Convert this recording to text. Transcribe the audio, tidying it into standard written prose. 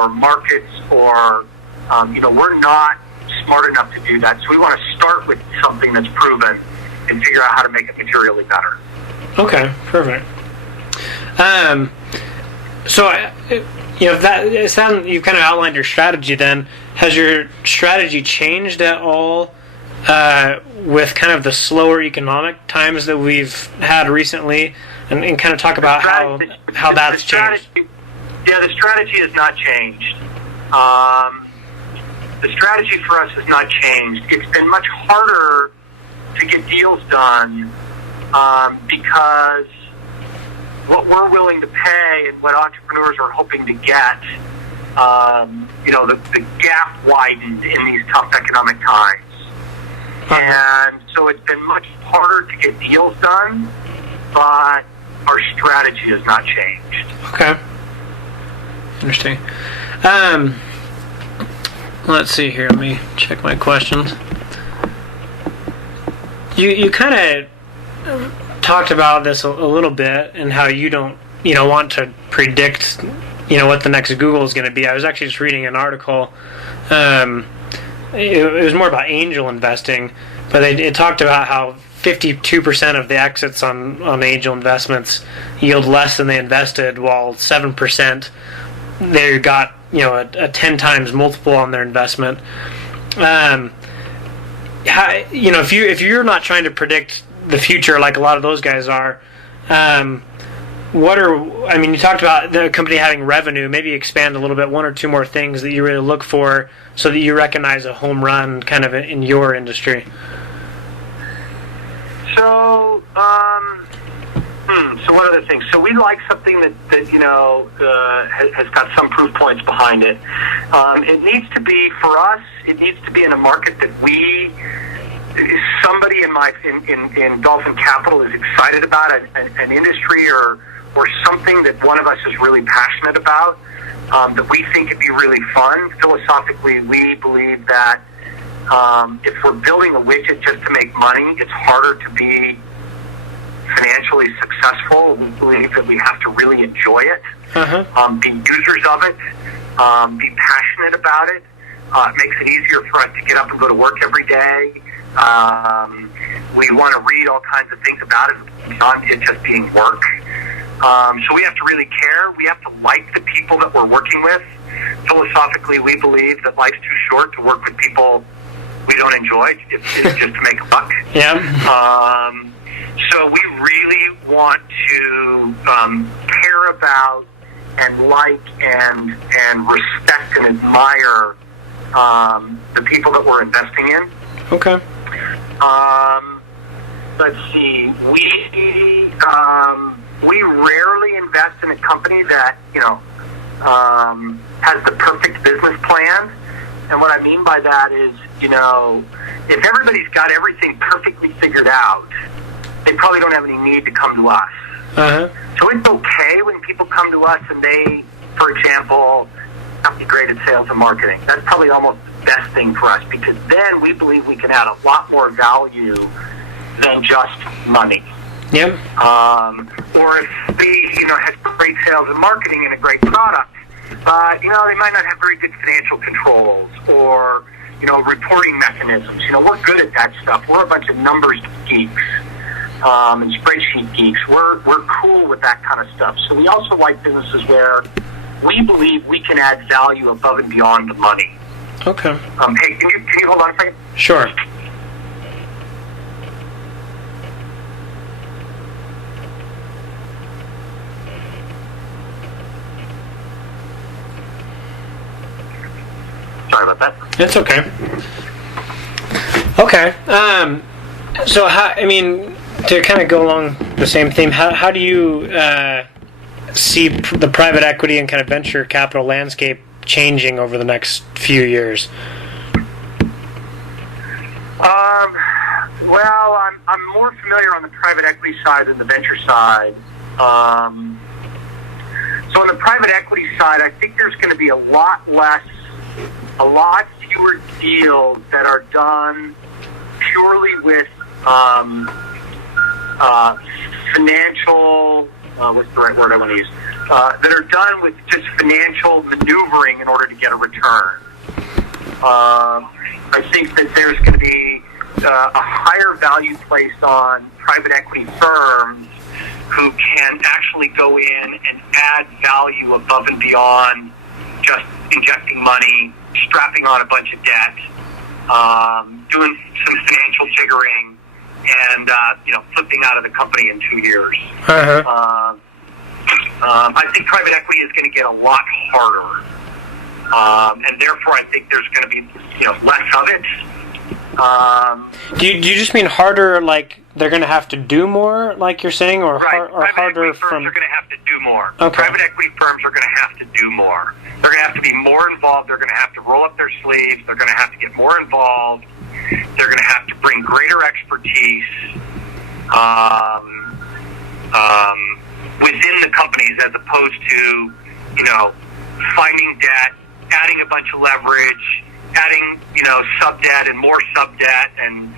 or markets or, we're not smart enough to do that. So we want to start with something that's proven and figure out how to make it materially better. Okay, perfect. It sounds you've kind of outlined your strategy. Then has your strategy changed at all with kind of the slower economic times that we've had recently, and kind of talk about how that's changed? Yeah, the strategy has not changed. The strategy for us has not changed. It's been much harder to get deals done because what we're willing to pay and what entrepreneurs are hoping to get, the gap widened in these tough economic times. And so it's been much harder to get deals done, but our strategy has not changed. Okay. Interesting. Let's see here. Let me check my questions. You kind of talked about this a little bit and how you don't, want to predict, what the next Google is going to be. I was actually just reading an article. It was more about angel investing, but it talked about how 52% of the exits on angel investments yield less than they invested, while 7% they got a 10 times multiple on their investment. If you're not trying to predict the future like a lot of those guys are, you talked about the company having revenue. Maybe expand a little bit, one or two more things that you really look for so that you recognize a home run kind of in your industry. So one other thing. So we like something that has got some proof points behind it. It needs to be, for us, it needs to be in a market that somebody in Dolphin Capital is excited about, an industry or something that one of us is really passionate about, that we think could be really fun. Philosophically, we believe that if we're building a widget just to make money, it's harder to be financially successful. We believe that we have to really enjoy it, be users of it, be passionate about it. It makes it easier for us to get up and go to work every day. We want to read all kinds of things about it beyond it just being work. So we have to really care. We have to like the people that we're working with. Philosophically, we believe that life's too short to work with people we don't enjoy. It's just to make a buck. Yeah. So we really want to care about and like and respect and admire the people that we're investing in. Okay. Let's see. We rarely invest in a company that has the perfect business plan. And what I mean by that is, if everybody's got everything perfectly figured out, they probably don't have any need to come to us. So it's okay when people come to us and they, for example, have to be great at sales and marketing. That's probably almost the best thing for us, because then we believe we can add a lot more value than just money. Yep. Or if they, has great sales and marketing and a great product, they might not have very good financial controls or, reporting mechanisms. We're good at that stuff. We're a bunch of numbers geeks and spreadsheet geeks. We're cool with that kind of stuff. So we also like businesses where we believe we can add value above and beyond the money. Okay. Hey, can you hold on a second? Sure. Sorry about that. It's okay. Okay. So to kind of go along the same theme, how do you see the private equity and kind of venture capital landscape changing over the next few years? Well, I'm more familiar on the private equity side than the venture side. So on the private equity side, I think there's going to be a lot fewer deals that are done purely with financial, what's the right word I want to use? that are done with just financial maneuvering in order to get a return. I think that there's going to be a higher value placed on private equity firms who can actually go in and add value above and beyond just injecting money, strapping on a bunch of debt, doing some financial jiggering, and flipping out of the company in 2 years. Uh-huh. I think private equity is going to get a lot harder, and therefore I think there's going to be less of it. Do you just mean harder, like they're going to have to do more, like you're saying, or, right. or harder from? Private equity firms are going to have to do more. Okay. Private equity firms are going to have to do more. They're going to have to be more involved. They're going to have to roll up their sleeves. They're going to have to get more involved. They're going to have to bring greater expertise within the companies, as opposed to finding debt, adding a bunch of leverage, adding sub debt and more sub debt, and